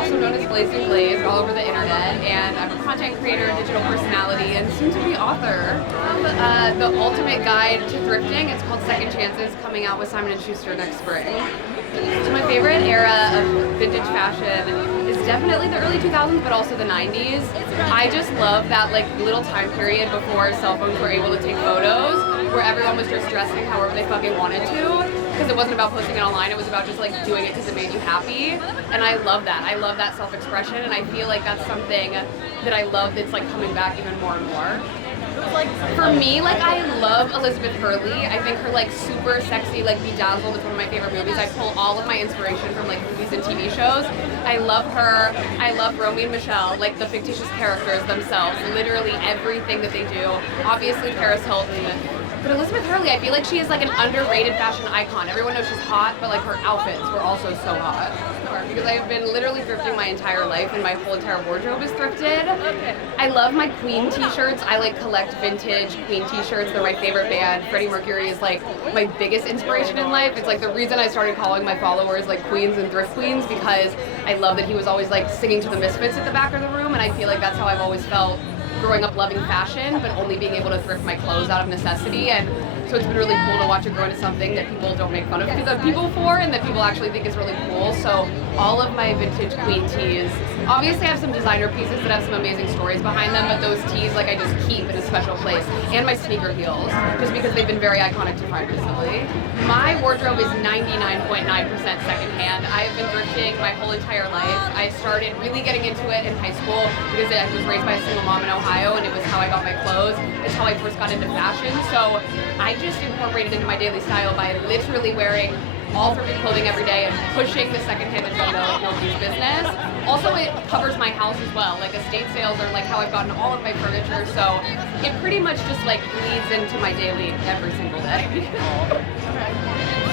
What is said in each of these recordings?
also known as Blazed and Glazed, all over the internet, and I'm a content creator, digital personality, and soon-to-be author of the ultimate guide to thrifting. It's called Second Chances, coming out with Simon & Schuster next spring. So my favorite era of vintage fashion is definitely the early 2000s, but also the 90s. I just love that like little time period before cell phones were able to take photos, where everyone was just dressing however they fucking wanted to, because it wasn't about posting it online, it was about just like doing it because it made you happy. And I love that. I love that self-expression, and I feel like that's something that I love that's like coming back even more and more. For me, like, I love Elizabeth Hurley. I think her like super sexy, like Bedazzled is one of my favorite movies. I pull all of my inspiration from like movies and TV shows. I love her. I love Romy and Michelle, like the fictitious characters themselves, literally everything that they do. Obviously Paris Hilton. But Elizabeth Hurley, I feel like she is like an underrated fashion icon. Everyone knows she's hot, but like her outfits were also so hot. Because I've been literally thrifting my entire life, and my whole entire wardrobe is thrifted. I love my Queen t-shirts. I like collect vintage Queen t-shirts. They're my favorite band. Freddie Mercury is like my biggest inspiration in life. It's like the reason I started calling my followers like Queens and Thrift Queens, because I love that he was always like singing to the Misfits at the back of the room, and I feel like that's how I've always felt growing up, loving fashion, but only being able to thrift my clothes out of necessity. And so it's been really cool to watch it grow into something that people don't make fun of the people for, and that people actually think is really cool. So all of my vintage Queen tees, obviously I have some designer pieces that have some amazing stories behind them, but those tees like I just keep in a special place. And my sneaker heels, just because they've been very iconic to find recently. My wardrobe is 99.9% secondhand. I have been thrifting my whole entire life. I started really getting into it in high school because I was raised by a single mom in Ohio, and it was how I got my clothes. It's how I first got into fashion. So I just incorporated into my daily style by literally wearing all thrifted clothing every day and pushing the secondhand agenda like nobody's business. Also, it covers my house as well. Like estate sales are like how I've gotten all of my furniture, so it pretty much just like bleeds into my daily every single day.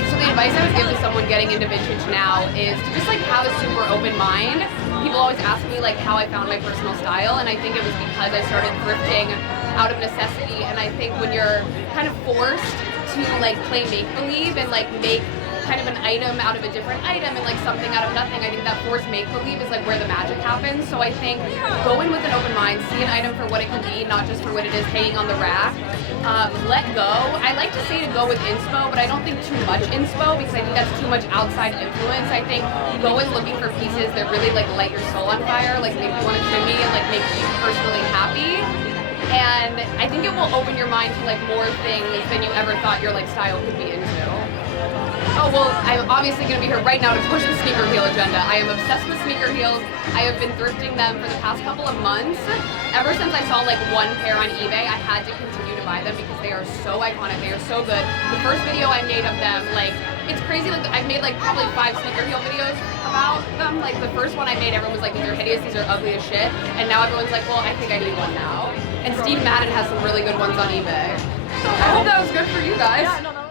So the advice I would give to someone getting into vintage now is to just like have a super open mind. People always ask me like how I found my personal style, and I think it was because I started thrifting out of necessity. And I think when you're kind of forced to like play make-believe and like make kind of an item out of a different item and like something out of nothing, I think that forced make-believe is like where the magic happens. So I think go in with an open mind, see an item for what it can be, not just for what it is hanging on the rack. Let go. I like to say to go with inspo, but I don't think too much inspo, because I think that's too much outside influence. I think go in looking for pieces that really like light your soul on fire, like make you want to shimmy and like make you personally happy. And I think it will open your mind to like more things than you ever thought your like style could be into. Oh, well, I'm obviously going to be here right now to push the sneaker heel agenda. I am obsessed with sneaker heels. I have been thrifting them for the past couple of months. Ever since I saw like one pair on eBay, I had to continue to buy them because they are so iconic. They are so good. The first video I made of them, like, it's crazy. Like, I've made like probably 5 sneaker heel videos about them. Like, the first one I made, everyone was like, these are hideous, these are ugly as shit. And now everyone's like, well, I think I need one now. And Steve Madden has some really good ones on eBay. I hope that was good for you guys. Yeah, no,